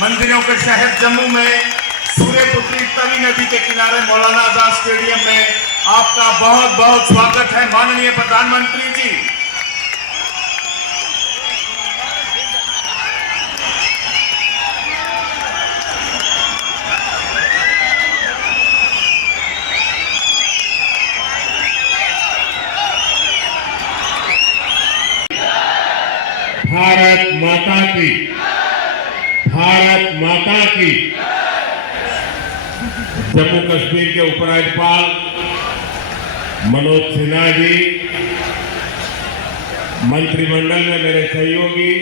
मंदिरों के शहर जम्मू में सूर्यपुत्री तवी नदी के किनारे मौलाना आजाद स्टेडियम में आपका बहुत बहुत स्वागत है माननीय प्रधानमंत्री जी। भारत माता की, भारत माता की। जम्मू कश्मीर के उपराज्यपाल मनोज सिन्हा जी, मंत्रिमंडल में मेरे सहयोगी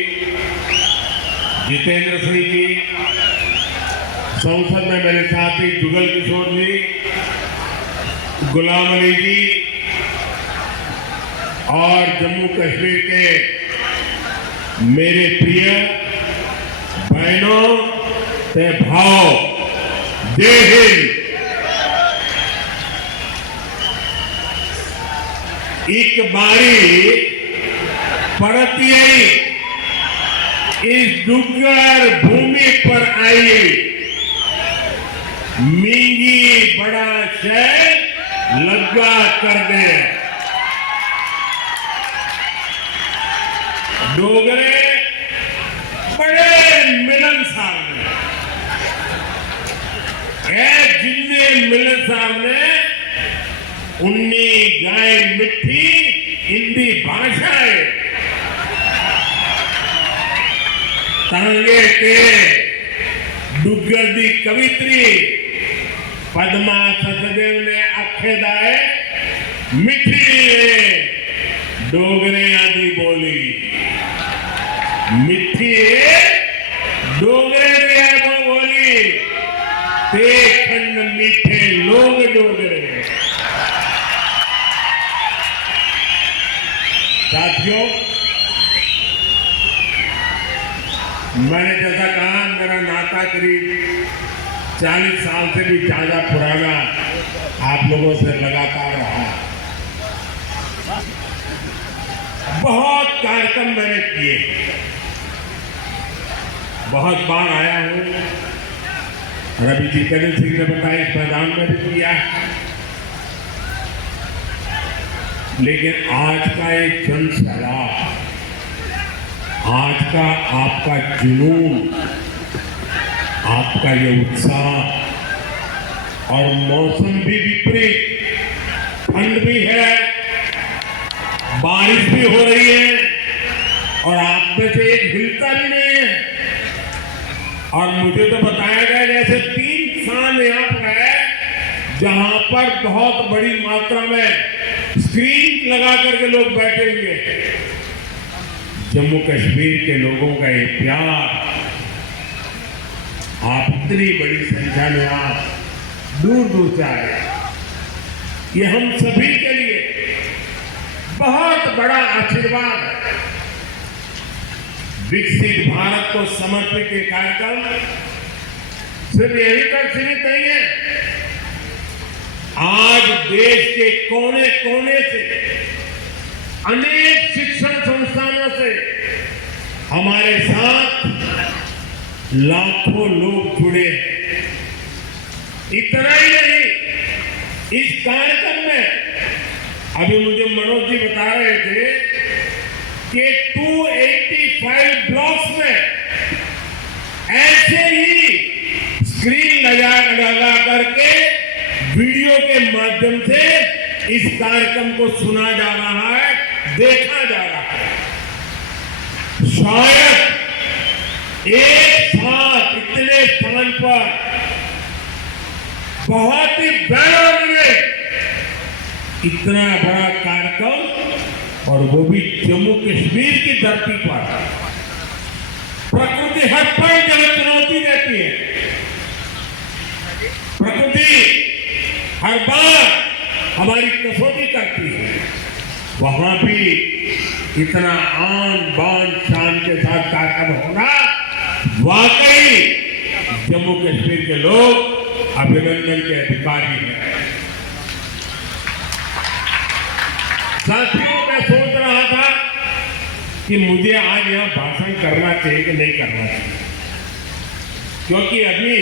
जितेंद्र सिंह जी, संसद में मेरे साथी जुगल किशोर जी, गुलाम अली जी और जम्मू कश्मीर के मेरे प्रिय बहनों ते भाव, जय हिंद। एक बारी परतिए इस दुर्गर भूमि पर आई, मिंगी बड़ा शहर लगा कर दे। डोगरे बड़े मिलनसार है, जिन्ने मिलनसार ने उन्नी गाय मिठी हिंदी भाषा है। तांगे के डुग्गर दी कवित्री पद्मा सचदेव ने आखेदाए मिठी डोगरे आदि बोली, मिठी डोगरे ने बोली, ते खंड मीठे लोग डोगरे। साथियों, मैंने जैसा कहा, मेरा नाता करीब 40 साल से भी ज्यादा पुराना आप लोगों से लगातार रहा। बहुत कार्यक्रम मैंने किए, बहुत बार आया हूं, और अभी जितेंद्र सिंह ने बताया इस मैदान में भी किया है। लेकिन आज का एक जन सैलाब, आज का आपका जुनून, आपका ये उत्साह, और मौसम भी विपरीत, ठंड भी है, बारिश भी हो रही है, और आप में से एक हिलता भी नहीं है। और मुझे तो बताया गया जैसे 3 साल यहाँ पर है जहां पर बहुत बड़ी मात्रा में स्क्रीन लगा करके लोग बैठे हुए हैं। जम्मू कश्मीर के लोगों का ये प्यार, आप इतनी बड़ी संख्या में आप दूर दूर से आए, ये हम सभी के लिए बहुत बड़ा आशीर्वाद है। विकसित भारत को समर्पित ये कार्यक्रम सिर्फ यही तक सीमित नहीं है। आज देश के कोने कोने से, अनेक शिक्षण संस्थानों से हमारे साथ लाखों लोग जुड़े हैं। इतना ही नहीं, इस कार्यक्रम में अभी मुझे मनोज जी बता रहे थे कि 285 ब्लॉक्स में ऐसे ही स्क्रीन लगा करके वीडियो के माध्यम से इस कार्यक्रम को सुना जा रहा है, देखा जा रहा है। शायद एक साथ इतने स्थान पर बहुत ही गौरव में इतना बड़ा कार्यक्रम, और वो भी जम्मू कश्मीर की धरती पर। प्रकृति हर पल जगह चुनौती देती है, प्रकृति हर बार हमारी कसौटी करती है। वहां भी इतना आन बान शान के साथ कार्यक्रम होना, वाकई जम्मू कश्मीर के लोग अभिनंदन के अधिकारी हैं। साथियों, मैं सोच रहा था कि मुझे आज यहाँ भाषण करना चाहिए कि नहीं करना चाहिए। क्योंकि अभी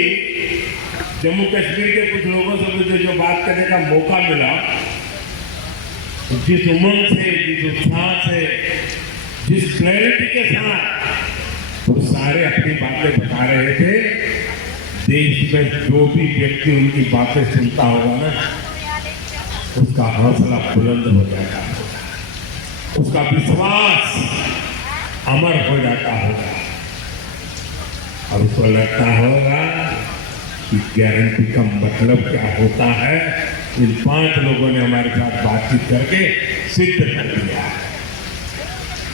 जम्मू कश्मीर के कुछ लोगों से मुझे जो बात करने का मौका मिला, जिस उमंग से, जिस उत्साह से, जिस क्लैरिटी के साथ वो सारे अपनी बातें बता रहे थे, देश में जो भी व्यक्ति उनकी बातें सुनता होगा ना, उसका हौसला बुलंद हो जाता होगा, उसका विश्वास अमर हो जाता होगा और उसको लगता होगा कि गारंटी का मतलब क्या होता है। इन 5 लोगों ने हमारे साथ बातचीत करके सिद्ध कर दिया है।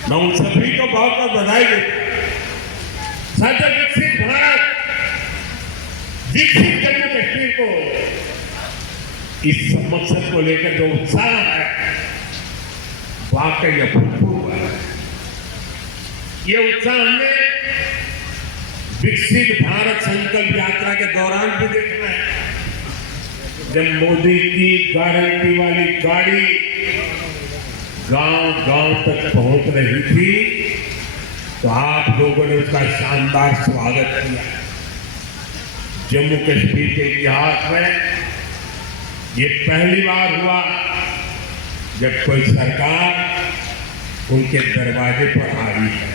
मैं उन सभी को बहुत बहुत बधाई देता हूं। साथ ही विकसित भारत, विकसित जम्मू कश्मीर को, इस मकसद को लेकर जो उत्साह है वाकई अभूतपूर्व है। ये उत्साह हमने विकसित भारत संकल्प यात्रा के दौरान भी देखना है। जब मोदी की गारंटी वाली गाड़ी गांव गांव तक पहुंच रही थी तो आप लोगों ने उसका शानदार स्वागत किया। जम्मू कश्मीर के इतिहास में ये पहली बार हुआ जब कोई सरकार उनके दरवाजे पर आई है।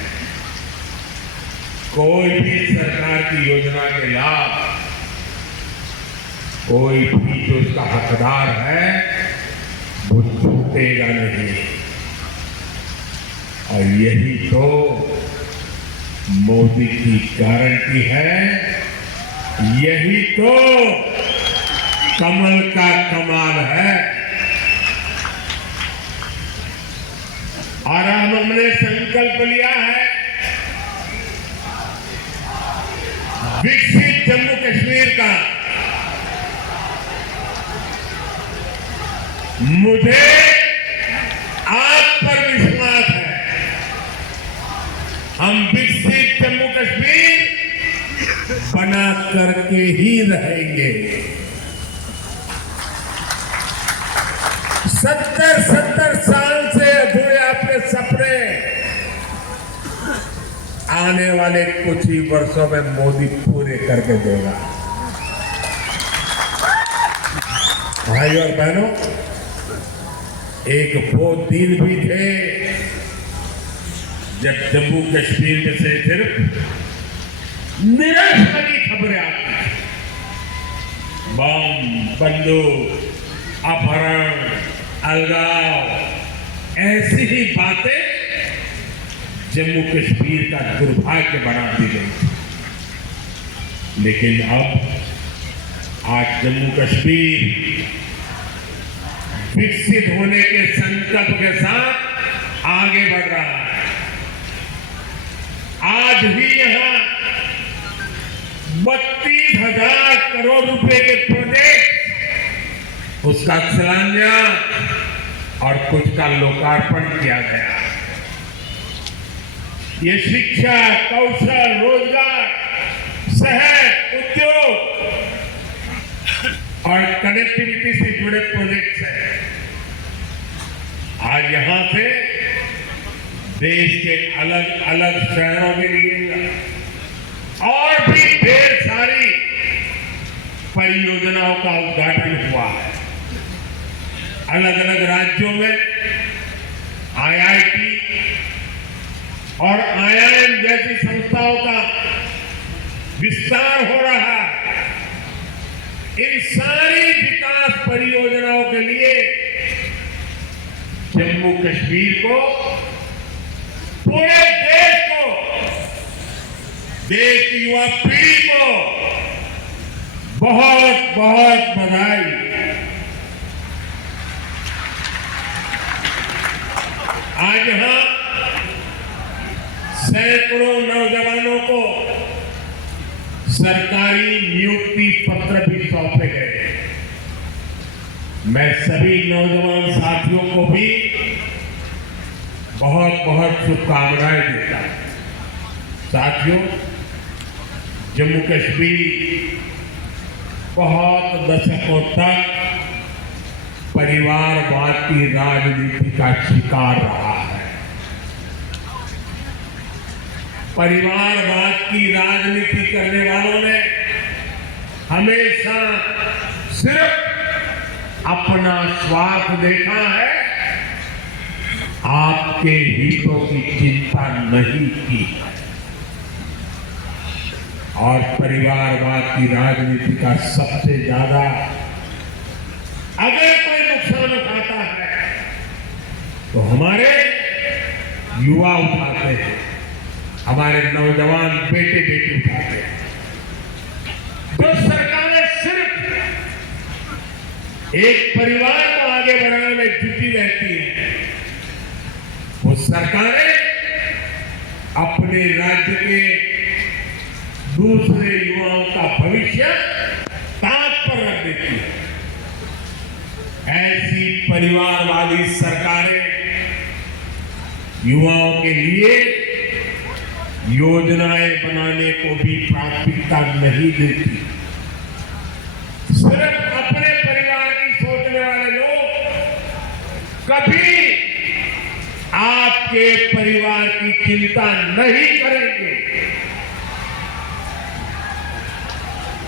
कोई भी सरकार की योजना के लाभ कोई भी जो उसका हकदार है वो छूटेगा नहीं। और यही तो मोदी की गारंटी है, यही तो कमल का कमाल है। और हमने संकल्प लिया है विकसित जम्मू कश्मीर का। मुझे आप पर विश्वास है, हम विकसित जम्मू कश्मीर बना करके ही रहेंगे। 70 साल से अधूरे अपने सपने आने वाले कुछ ही वर्षों में मोदी पूरे करके देगा। भाई और बहनों, एक वो दिन भी थे जब जम्मू कश्मीर में से सिर्फ निराशावादी खबरें आती थी। बम, बंदूक, अपहरण, अलगाव, ऐसी ही बातें जम्मू कश्मीर का दुर्भाग्य बना दी गई थी। लेकिन अब आज जम्मू कश्मीर विकसित होने के संकल्प के साथ आगे बढ़ रहा है। आज भी यहां 32,000 करोड़ रुपए के प्रोजेक्ट, उसका शिलान्यास और कुछ का लोकार्पण किया गया। ये शिक्षा, कौशल, रोजगार, शहर, उद्योग और कनेक्टिविटी से जुड़े प्रोजेक्ट्स हैं। आज यहां से देश के अलग अलग शहरों में निकलेगा और भी ढेर सारी परियोजनाओं का उद्घाटन हुआ है। अलग अलग राज्यों में IIT और IIM जैसी संस्थाओं का विस्तार हो रहा है। इन सारी विकास परियोजनाओं के लिए जम्मू कश्मीर को, पूरे देश को, देश की युवा पीढ़ी को बहुत बहुत बधाई। आज यहां सैकड़ों नौजवानों को सरकारी नियुक्ति पत्र भी सौंपे गए। मैं सभी नौजवान साथियों को भी बहुत बहुत शुभकामनाएं देता हूं। साथियों, जम्मू कश्मीर बहुत दशकों तक परिवारवाद की राजनीति का शिकार रहा है। परिवारवाद की राजनीति करने वालों ने हमेशा सिर्फ अपना स्वार्थ देखा है, आपके हितों की चिंता नहीं की है। और परिवारवाद की राजनीति का सबसे ज्यादा अगर कोई नुकसान उठाता है तो हमारे युवा उठाते हैं, हमारे नौजवान बेटे बेटी उठाते हैं। जो सरकारें सिर्फ एक परिवार को आगे बढ़ाने में जुटी रहती है, वो सरकारें अपने राज्य के दूसरे युवाओं का भविष्य ताक पर रख देती है। ऐसी परिवारवादी सरकारें युवाओं के लिए योजनाएं बनाने को भी प्राथमिकता नहीं देती। सिर्फ अपने परिवार की सोचने वाले लोग कभी आपके परिवार की चिंता नहीं करेंगे।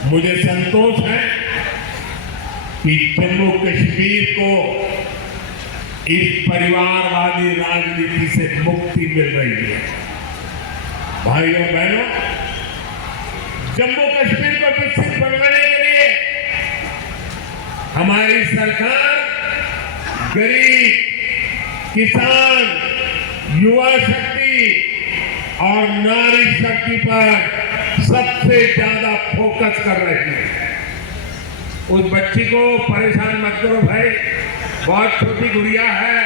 मुझे संतोष है कि जम्मू कश्मीर को इस परिवारवादी राजनीति से मुक्ति मिल रही है। भाइयों बहनों, जम्मू कश्मीर को विकसित बनाने के लिए हमारी सरकार गरीब, किसान, युवा शक्ति और नारी शक्ति पर सबसे ज्यादा फोकस कर रही है। उस बच्ची को परेशान मत करो भाई, बहुत छोटी गुड़िया है।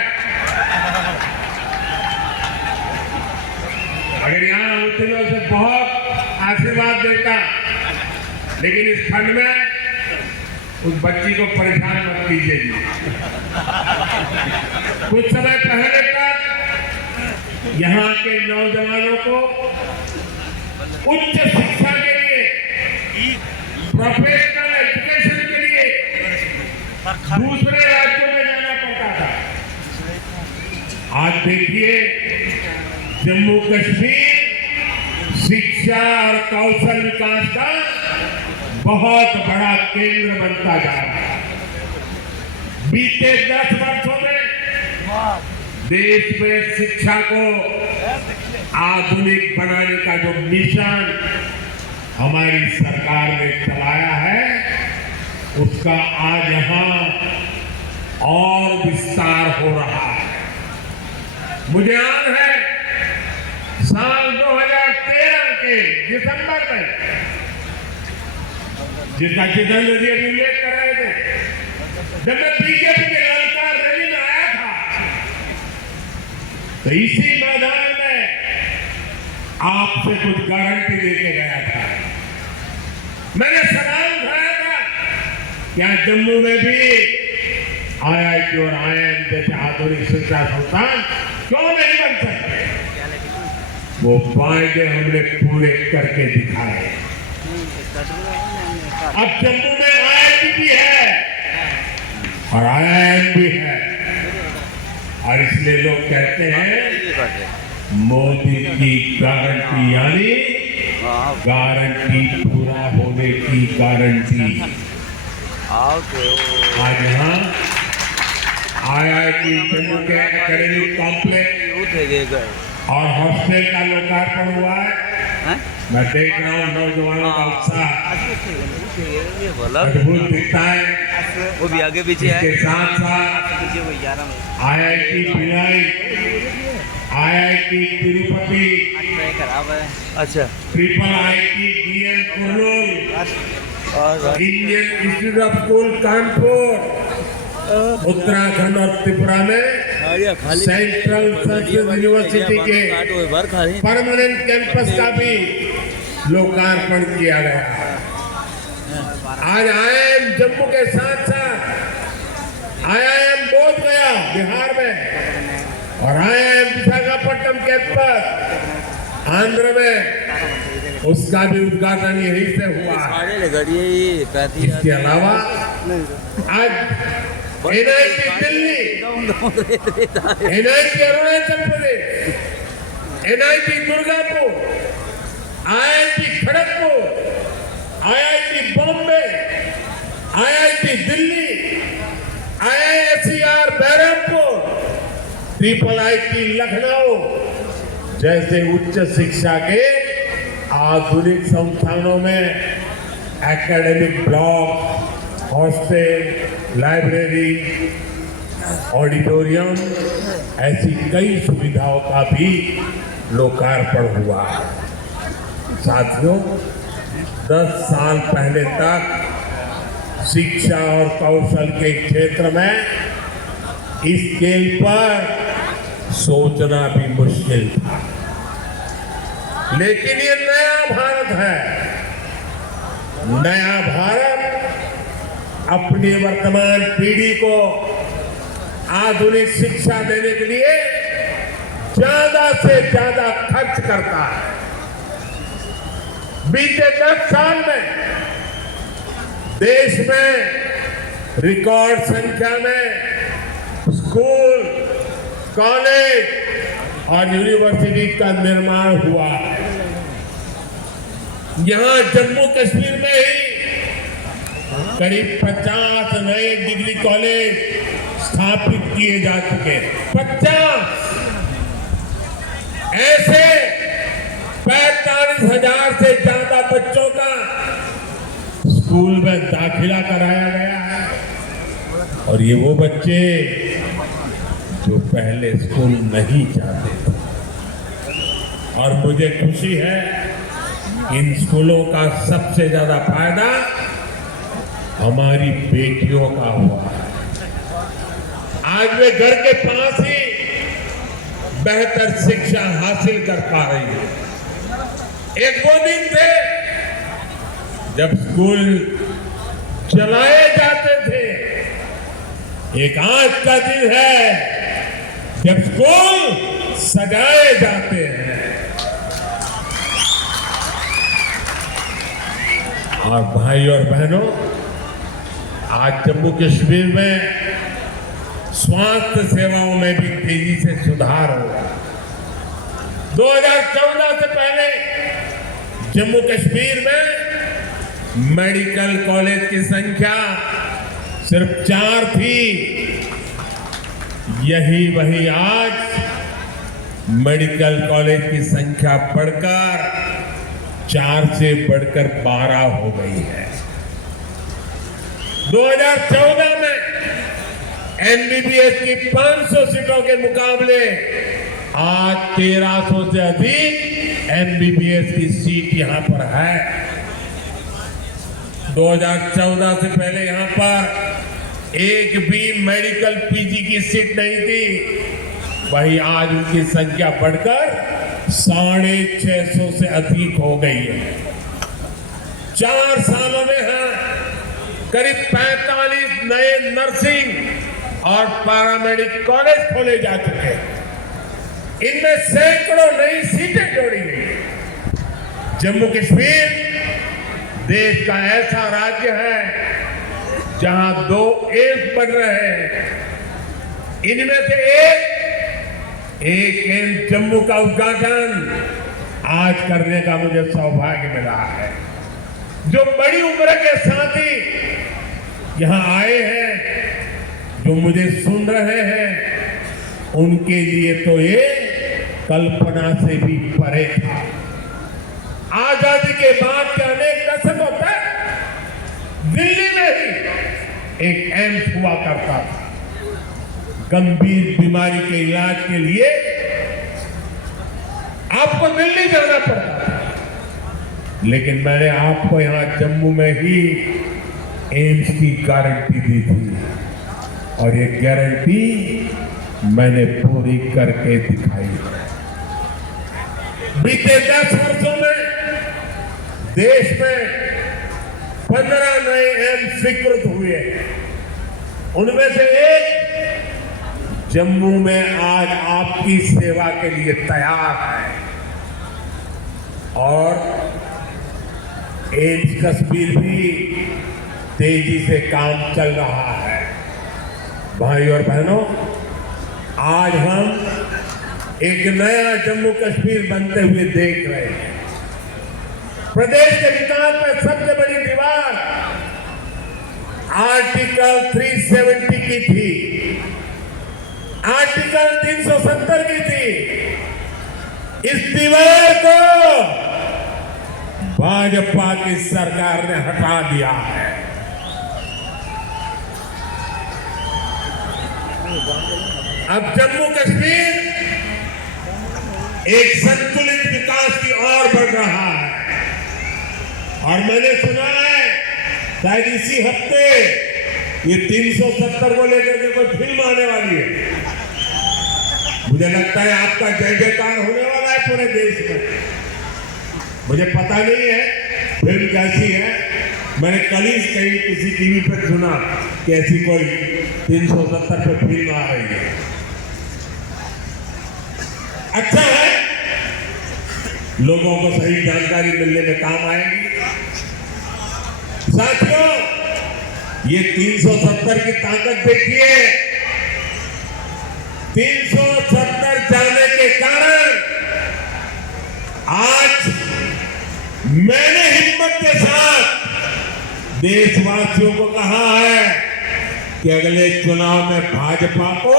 अगर यहाँ होते तो उसे बहुत आशीर्वाद देता, लेकिन इस खंड में उस बच्ची को परेशान मत कीजिए। कुछ समय पहले तक यहाँ के नौजवानों को उच्च शिक्षा के लिए, प्रोफेशनल एजुकेशन के लिए दूसरे राज्यों में जाना पड़ता था। आज देखिए जम्मू कश्मीर शिक्षा और कौशल विकास का बहुत बड़ा केंद्र बनता जा रहा है। बीते 10 वर्षों में देश में शिक्षा को आधुनिक बनाने का जो मिशन हमारी सरकार ने चलाया है, उसका आज यहां और विस्तार हो रहा है। मुझे याद है साल 2013 के दिसंबर में, जिसका जितेंद्र जी अभी उल्लेख कर रहे थे, जब मैं बीजेपी के ललकार रैली में आया था, तो इसी मैदान में आपसे कुछ गारंटी देके गया था। मैंने सवाल उठाया था क्या जम्मू में भी IIT और IIM जैसे आधुनिक शिक्षा संस्थान क्यों नहीं बन सकते? वो वायदे हमने पूरे करके दिखाए। अब जम्मू में IIT भी है और IIM भी है, और इसलिए लोग कहते हैं मोदी की गारंटी, यानी गारंटी पूरा होने की गारंटी। आज यहाँ IIT जम्मू के एकेडमिक कॉम्प्लेक्स और हॉस्टल का लोकार्पण हुआ है। मैं देख रहा हूँ नौजवानों का उत्साह अद्भुत दिखता है। वो भी आगे पीछे है। इसके साथ साथ IIT भिलाई, IIT तिरुपति, खराब है। अच्छा, ट्रिपल IIT DN कुर्नूल और Indian institute of school Kanpur, Uttarakhand और त्रिपुरा में सेंट्रल संस्कृत यूनिवर्सिटी के परमानेंट कैंपस का भी लोकार्पण किया गया। आज IIM जम्मू के साथ साथ IIM बोध गया बिहार में और IIM विशाखापट्टनम कैंपस आंध्र में, उसका भी उद्घाटन यहीं से हुआ है। इसके अलावा आज NIT Delhi, NIT Arunachal Pradesh, NIT Durgapur, IIT Kharagpur, IIT Bombay, IIT Lucknow जैसे उच्च शिक्षा के आधुनिक संस्थानों में academic block, hostel, library, auditorium ऐसी कई सुविधाओं का भी लोकार्पण हुआ है। साथियों, 10 साल पहले तक शिक्षा और कौशल के क्षेत्र में इस स्केल पर सोचना भी मुश्किल था, लेकिन ये नया भारत है। नया भारत अपनी वर्तमान पीढ़ी को आधुनिक शिक्षा देने के लिए ज्यादा से ज्यादा खर्च करता है। बीते 10 साल में देश में रिकॉर्ड संख्या में स्कूल, कॉलेज और यूनिवर्सिटी का निर्माण हुआ है। यहां जम्मू कश्मीर में ही करीब 50 नए डिग्री कॉलेज स्थापित किए जा चुके हैं। 50 ऐसे 45,000 से ज्यादा बच्चों का स्कूल में दाखिला कराया गया है। और ये वो बच्चे जो पहले स्कूल नहीं जाते थे। और मुझे खुशी है इन स्कूलों का सबसे ज्यादा फायदा हमारी बेटियों का हुआ है। आज वे घर के पास ही बेहतर शिक्षा हासिल कर पा रही है। एक वो दिन थे जब स्कूल चलाए जाते थे, एक आज का दिन है जब स्कूल सजाए जाते हैं। और भाई और बहनों, आज जम्मू कश्मीर में स्वास्थ्य सेवाओं में भी तेजी से सुधार होगा। 2014 से पहले जम्मू कश्मीर में मेडिकल कॉलेज की संख्या सिर्फ 4 थी। यही वही आज मेडिकल कॉलेज की संख्या बढ़कर 4 से बढ़कर 12 हो गई है। 2014 में MBBS की 500 सीटों के मुकाबले आज 1300 से अधिक MBBS की सीट यहां पर है। 2014 से पहले यहां पर एक भी मेडिकल PG की सीट नहीं थी। वही आज उनकी संख्या बढ़कर 650 से अधिक हो गई है। 4 सालों में करीब 45 नए नर्सिंग और पैरामेडिक कॉलेज खोले जा चुके हैं। इनमें सैकड़ों नई सीटें जोड़ी गई। जम्मू कश्मीर देश का ऐसा राज्य है जहां 2 एम्स बन रहे हैं। इनमें से एक एम्स जम्मू का उद्घाटन आज करने का मुझे सौभाग्य मिला है। जो बड़ी उम्र के साथी यहां आए हैं, जो मुझे सुन रहे हैं, उनके लिए तो ये कल्पना से भी परे था। आजादी के बाद के अनेक दशकों तक दिल्ली में ही एक एम्स हुआ करता था। गंभीर बीमारी के इलाज के लिए आपको दिल्ली जाना पड़ता था, लेकिन मैंने आपको यहां जम्मू में ही एम्स की गारंटी दी थी और ये गारंटी मैंने पूरी करके दिखाई है। बीते 10 वर्षों में देश में 15 नए एम्स स्वीकृत हुए। उनमें से एक जम्मू में आज आपकी सेवा के लिए तैयार है। और एम्स कश्मीर भी तेजी से काम चल रहा है। भाई और बहनों, आज हम एक नया जम्मू कश्मीर बनते हुए देख रहे हैं। प्रदेश के विकास में सबसे बड़ी दीवार आर्टिकल 370 की थी। आर्टिकल 370 की थी, इस दीवार को भाजपा की सरकार ने हटा दिया है। अब जम्मू कश्मीर एक संतुलित विकास की ओर बढ़ रहा है। और मैंने सुना है शायद इसी हफ्ते ये 370 को लेकर के कोई फिल्म आने वाली है। मुझे लगता है आपका जय जयकार होने वाला है पूरे देश में। मुझे पता नहीं है फिल्म कैसी है, मैंने कल ही कहीं किसी टीवी पर सुना कि ऐसी कोई 370 पे फिल्म आ रही है। अच्छा है, लोगों को सही जानकारी मिलने में काम आएगी। साथियों, ये 370 की ताकत देखिए। 370 जाने के कारण आज मैंने हिम्मत के साथ देशवासियों को कहा है कि अगले चुनाव में भाजपा को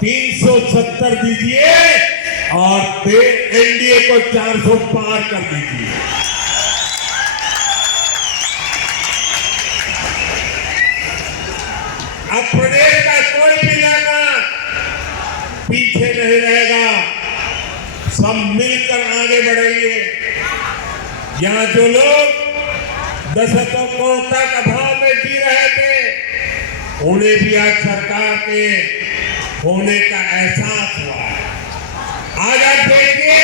370 दीजिए और एनडीए को 400 पार कर दीजिए। अब प्रदेश का कोई भी इलाका पीछे नहीं रहेगा, सब मिलकर आगे बढ़ेंगे। यहां जो लोग दशकों तक अभाव में जी रहे थे, उन्हें भी आज सरकार के होने का एहसास हुआ। आज आप देखिए,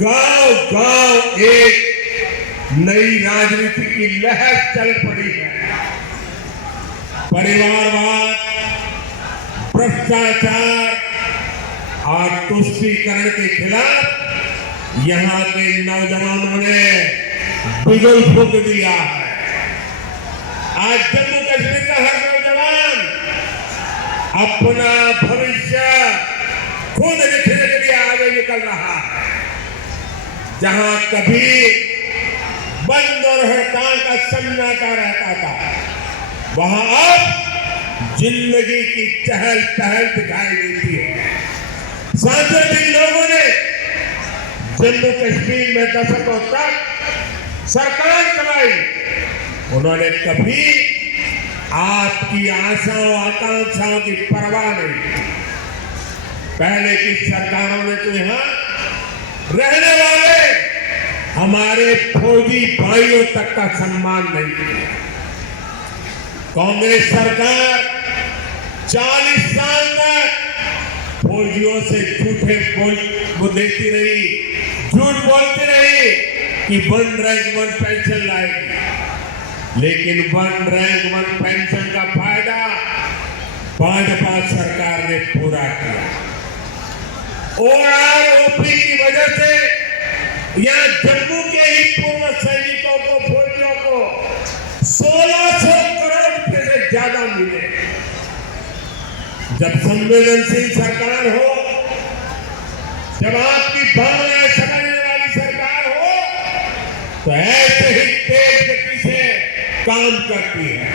गांव-गांव एक नई राजनीति की लहर चल पड़ी है। परिवारवाद, भ्रष्टाचार और तुष्टीकरण के खिलाफ यहां के नौजवानों ने बिगुल फूंक दिया है। आज जम्मू कश्मीर का हर नौजवान अपना भविष्य खुद लिखने के लिए आगे निकल रहा है। जहां कभी बंद और हड़ताल का सन्नाटा रहता था, वहां अब जिंदगी की चहल पहल दिखाई देती है। साथियों, जिन लोगों ने जम्मू कश्मीर में दशकों तक सरकार चलाई, उन्होंने कभी आपकी आशाओं आकांक्षाओं की परवाह नहीं की। पहले की सरकारों ने तो यहां रहने वाले हमारे फौजी भाइयों तक का सम्मान नहीं किया। कांग्रेस सरकार 40 साल तक फौजियों से झूठे बोल देती रही, झूठ बोलती रही कि 1 रैंक 1 पेंशन लाएगी। लेकिन 1 रैंक 1 पेंशन का फायदा भाजपा सरकार ने पूरा किया। ओपी की वजह से यहां जम्मू के ही पूर्व सैनिकों को, फौजियों को 1600 करोड़ रुपए से ज्यादा मिले। जब संवेदनशील सरकार हो, जब आपकी भावनाएं समझने वाली सरकार हो, तो ऐसे ही तेज गति से काम करती है।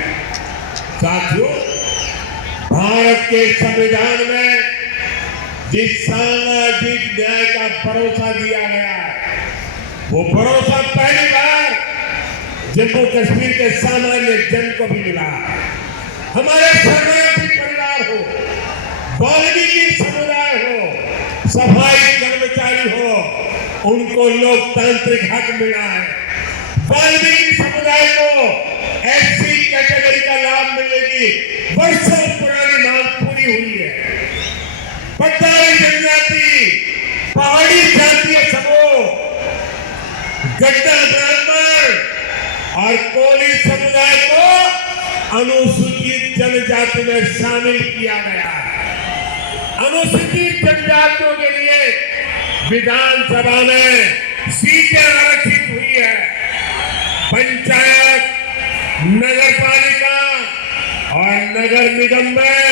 साथियों, भारत के संविधान में जिस सामाजिक न्याय का भरोसा दिया गया है, वो भरोसा पहली बार जम्मू कश्मीर के सामान्य जन को भी मिला। हमारे शरणार्थी परिवार हो, वाल्मीकि समुदाय हो, सफाई कर्मचारी हो, उनको लोकतांत्रिक हक मिला है। वाल्मीकि समुदाय को एससी कैटेगरी का लाभ मिलने की वर्षों पुरानी मांग पूरी हुई है। पट्टारी जनजाति, पहाड़ी जातीय समूह, गड्ढा ब्राह्मण और कोली समुदाय को अनुसूचित जनजाति में शामिल किया गया है। अनुसूचित जनजातियों के लिए विधानसभा में सीटें आरक्षित हुई है। पंचायत, नगर पालिका और नगर निगम में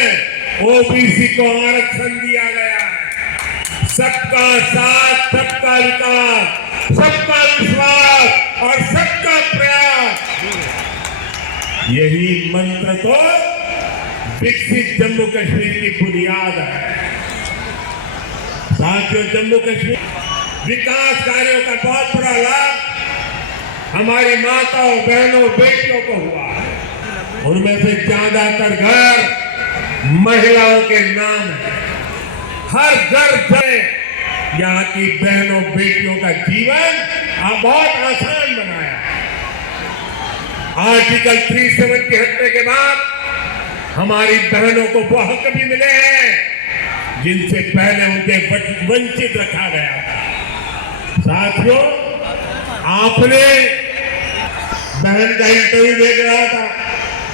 ओबीसी को आरक्षण दिया गया है। सबका साथ, सबका विकास, सबका विश्वास और सबका प्रयास, यही मंत्र तो विकसित जम्मू कश्मीर की बुनियाद है। साथियों, जम्मू कश्मीर विकास कार्यों का बहुत बड़ा लाभ हमारी माताओं, बहनों, बेटियों को हुआ है। उनमें से ज्यादातर घर महिलाओं के नाम है। हर घर से यहाँ की बहनों, बेटियों का जीवन अब बहुत आसान बनाया है। आर्टिकल 370 हटने के बाद हमारी बहनों को वो हक भी मिले हैं जिनसे पहले उनके वंचित रखा गया था। साथियों, आपने बहन का इंटरव्यू देख रहा था,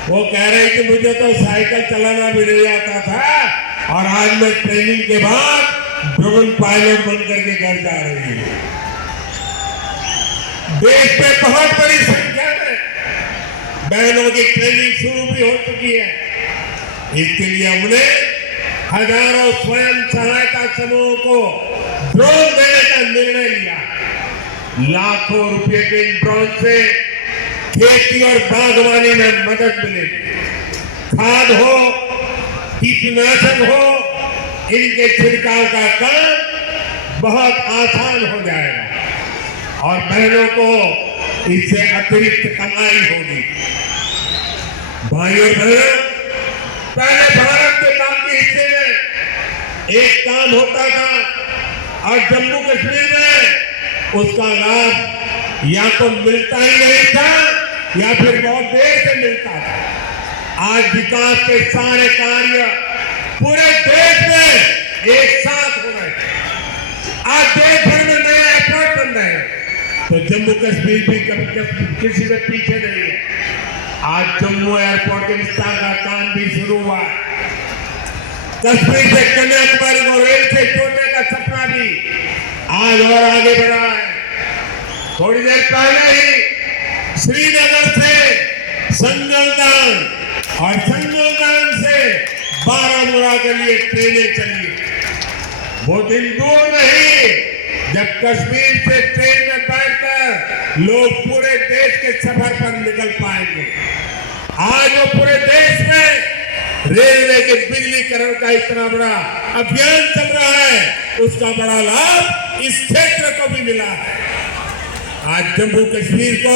वो कह रही कि मुझे तो साइकिल चलाना भी नहीं आता था और आज मैं ट्रेनिंग के बाद ड्रोन पायलट बनकर के घर जा रही हूँ। देश में बहुत बड़ी संख्या में बहनों की ट्रेनिंग शुरू भी हो चुकी है। इसके लिए हमने हजारों स्वयं सहायता समूहों को ड्रोन देने का निर्णय लिया। लाखों रुपए के इन ड्रोन से खेती और बागवानी में मदद मिलेगी। खाद हो, कीटनाशक हो, इनके छिड़काव का काम बहुत आसान हो जाएगा और बहनों को इससे अतिरिक्त कमाई होगी। भाइयों और बहनों, पहले भारत के बाकी हिस्से में एक काम होता था और जम्मू कश्मीर में उसका लाभ या तो मिलता ही नहीं था या फिर बहुत देर से मिलता था। आज विकास के सारे कार्य पूरे देश में एक साथ हो रहे हैं। आज देश भर में नए एयरपोर्ट बन रहे हैं, तो जम्मू कश्मीर भी किसी में पीछे नहीं है। आज जम्मू एयरपोर्ट के विस्तार का काम भी शुरू हुआ है। कश्मीर से कन्याकुमारी को रेल से जोड़ने का सपना भी आज और आगे बढ़ा है। थोड़ी देर पहले ही श्रीनगर से संगलदान और संगलदान से बारामूला के लिए ट्रेनें चली। वो दिन दूर नहीं जब कश्मीर से ट्रेन में बैठकर लोग पूरे देश के सफर पर निकल पाएंगे। आज वो पूरे देश में रेलवे के बिजलीकरण का इतना बड़ा अभियान चल रहा है, उसका बड़ा लाभ इस क्षेत्र को भी मिला है। आज जम्मू कश्मीर को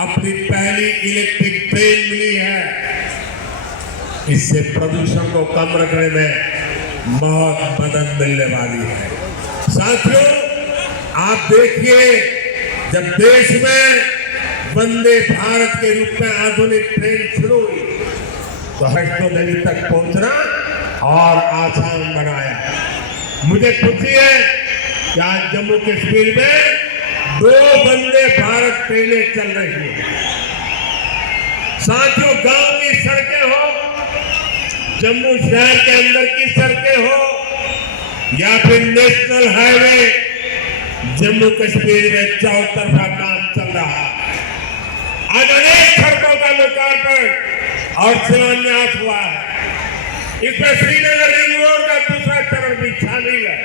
अपनी पहली इलेक्ट्रिक ट्रेन मिली है। इससे प्रदूषण को कम रखने में बहुत मदद मिलने वाली है। साथियों, आप देखिए, जब देश में वंदे भारत के रूप में आधुनिक ट्रेन शुरू हुई तो वैष्णो देवी तक पहुंचना और आसान बनाया। मुझे खुशी है कि आज जम्मू कश्मीर में 2 वंदे भारत ट्रेनें चल रही हैं। साथियों, गांव की सड़कें हो, जम्मू शहर के अंदर की सड़कें हो या फिर नेशनल हाईवे, जम्मू कश्मीर में चौतरफा काम चल रहा है। आज अनेक सड़कों का लोकार्पण और शिलान्यास हुआ है। इसमें श्रीनगर रिंग रोड का दूसरा चरण भी शामिल है।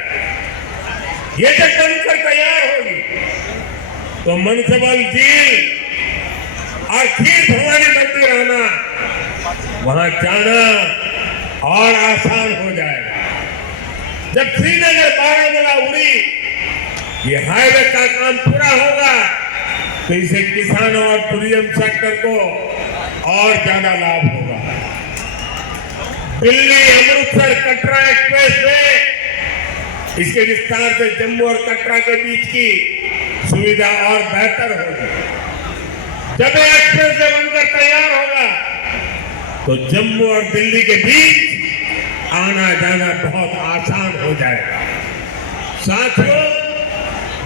ये जब बनकर तैयार होगी तो मनसबल झील और खीर भवानी मंदिर आना, वहां जाना और आसान हो जाएगा। जब श्रीनगर बारामूला उड़ी ये हाईवे का काम पूरा होगा तो इसे किसानों और टूरिज्म सेक्टर को और ज्यादा लाभ होगा। दिल्ली अमृतसर कटरा एक्सप्रेस वे, इसके विस्तार से जम्मू और कटरा के बीच की सुविधा और बेहतर होगी। जब ये एक्सप्रेस वे बनकर तैयार होगा तो जम्मू और दिल्ली के बीच आना जाना बहुत आसान हो जाएगा। साथियों,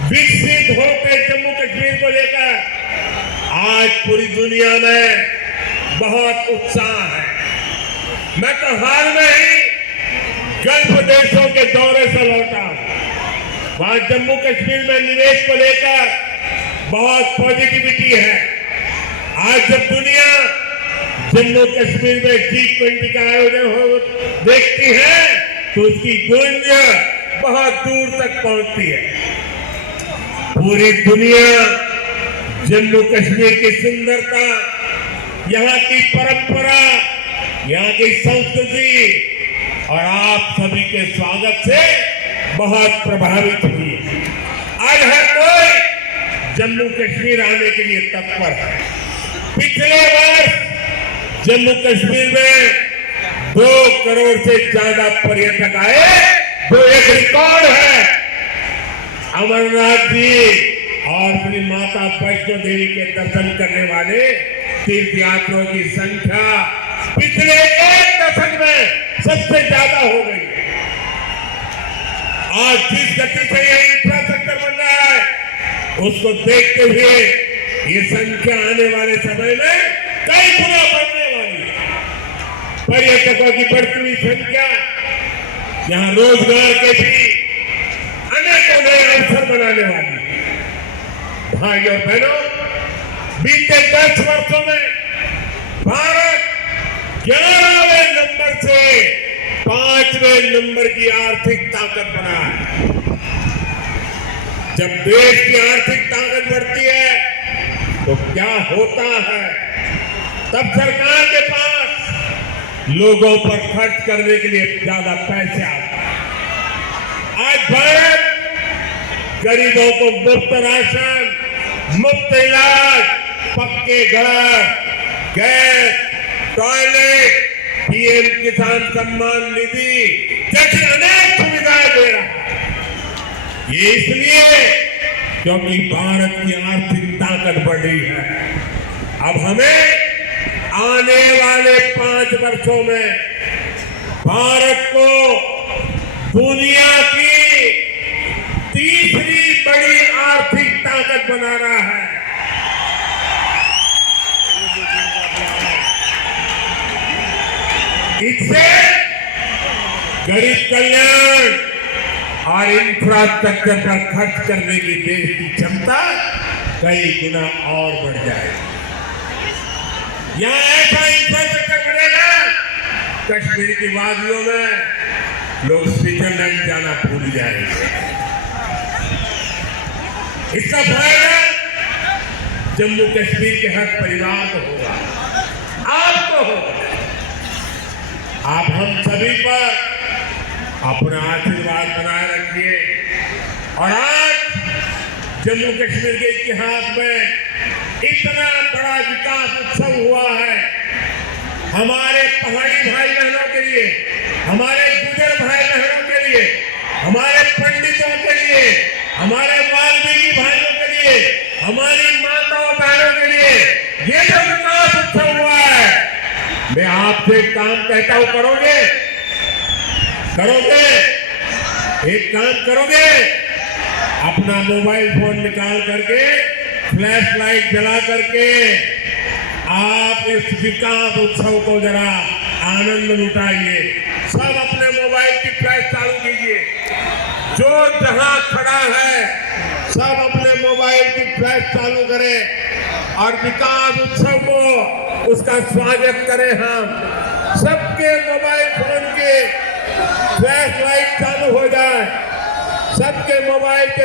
विकसित होकर जम्मू कश्मीर को लेकर आज पूरी दुनिया में बहुत उत्साह है। मैं तो हाल में ही गल्फ देशों के दौरे से लौटा हूं। वहां जम्मू कश्मीर में निवेश को लेकर बहुत पॉजिटिविटी है। आज जब दुनिया जम्मू कश्मीर में G20 का आयोजन हो देखती है तो उसकी गूंज बहुत दूर तक पहुंचती है। पूरी दुनिया जम्मू कश्मीर की सुंदरता, यहाँ की परंपरा यहाँ की संस्कृति और आप सभी के स्वागत से बहुत प्रभावित हुई है। आज हर कोई जम्मू कश्मीर आने के लिए तत्पर है। पिछले वर्ष जम्मू कश्मीर में 2 करोड़ से ज्यादा पर्यटक आए, जो एक रिकॉर्ड है। अमरनाथ जी और श्री माता वैष्णो देवी के दर्शन करने वाले तीर्थ यात्रियों की संख्या पिछले 1 दशक में सबसे ज्यादा हो गई है। आज जिस गति से ये इंफ्रास्ट्रक्चर बन रहा है, उसको देखते हुए ये संख्या आने वाले समय में कई गुना बढ़ने वाली है। पर्यटकों की बढ़ती हुई संख्या यहाँ रोजगार के भी अनेकों नए अवसर बनाने वाली है। भाई और बहनों, बीते 10 वर्षों में भारत 11वें नंबर से 5वें नंबर की आर्थिक ताकत बना है। जब देश की आर्थिक ताकत बढ़ती है तो क्या होता है? तब सरकार के पास लोगों पर खर्च करने के लिए ज्यादा पैसे आते हैं। आज भारत गरीबों को मुफ्त राशन, मुफ्त इलाज, पक्के घर, गैस, टॉयलेट, पीएम किसान सम्मान निधि जैसी अनेक सुविधाएं दे रहा है। ये इसलिए क्योंकि भारत की आर्थिक ताकत बढ़ी है। अब हमें आने वाले 5 वर्षों में भारत को दुनिया की तीसरी बड़ी आर्थिक ताकत बनाना है। इससे गरीब कल्याण और इंफ्रास्ट्रक्चर पर खर्च करने की देश की क्षमता कई गुना और बढ़ जाएगी। यहाँ ऐसा इंफ्रास्ट्रक्चर बनेगा, कश्मीर की वादियों में लोग स्विट्जरलैंड जाना भूल जाएंगे। इसका फायदा जम्मू कश्मीर के हर परिवार को होगा, आपको होगा। आप हम सभी पर अपना आशीर्वाद बनाए रखिए। और आज जम्मू कश्मीर के इतिहास में इतना बड़ा विकास उत्सव हुआ है। हमारे पहाड़ी भाई बहनों के लिए, हमारे गुजर भाई बहनों के लिए, हमारे पंडितों के लिए, हमारे वाल्मीकि भाइयों के लिए, हमारी माताओं बहनों के लिए ये जो विकास उत्सव हुआ है, मैं आपसे एक काम कहता हूं, करोगे? एक काम करोगे? अपना मोबाइल फोन निकाल करके, फ्लैश लाइट जला करके आप इस विकास उत्सव को जरा आनंद लुटाइए। सब अपने मोबाइल की फ्लैश चालू कीजिए। जो जहां खड़ा है सब अपने मोबाइल की फ्लैश चालू करें और विकास उत्सव को उसका स्वागत करें। हम सबके मोबाइल फोन के फ्लैश लाइट चालू हो जाए, सबके मोबाइल के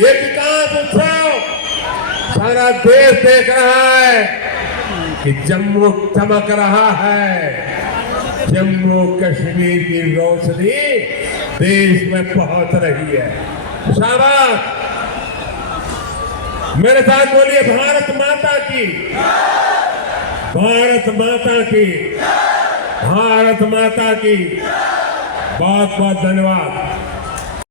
ये विकास उत्सव सारा देश देख रहा है कि जम्मू चमक रहा है। जम्मू कश्मीर की रोशनी देश में पहुंच रही है। शाबाश! मेरे साथ बोलिए, भारत माता की, भारत माता की, भारत माता की। बहुत बहुत धन्यवाद।